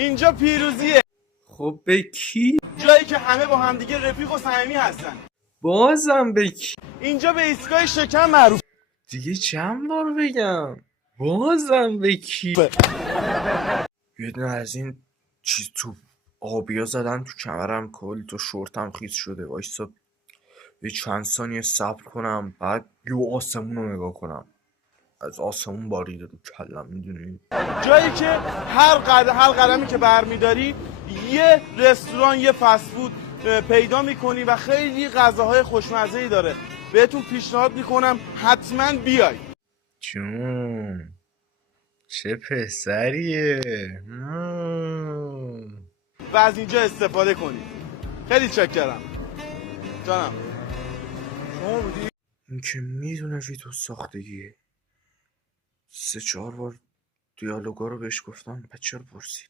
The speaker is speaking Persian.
اینجا پیروزیه، خب به کی؟ جایی که همه با همدیگه رفیق و صمیمی هستن. بازم به کی؟ اینجا به ایستگاه شکم معروف. دیگه چند بار بگم؟ بازم به کی؟ یه دونه از این چیز تو آبیا زدن تو کمرم، کل تو شورتم خیس شده. وایسا یه چند ثانیه صبر کنم، بعد یه آسمون رو نگاه کنم. از آسمون باریده تو کلم، میدونی؟ جایی که هر قدمی که برمیداری یه رستوران، یه فست فود پیدا میکنی و خیلی غذاهای خوشمزه‌ای داره. بهتون پیشنهاد میکنم حتما بیای. جون چه پسریه. و از اینجا استفاده کنید. خیلی چکرم جانم. شما بودی؟ این که میدونه ویدیو ساختگیه. 3-4 بار دیالوگا رو بهش گفتم، بچه رو پرسید.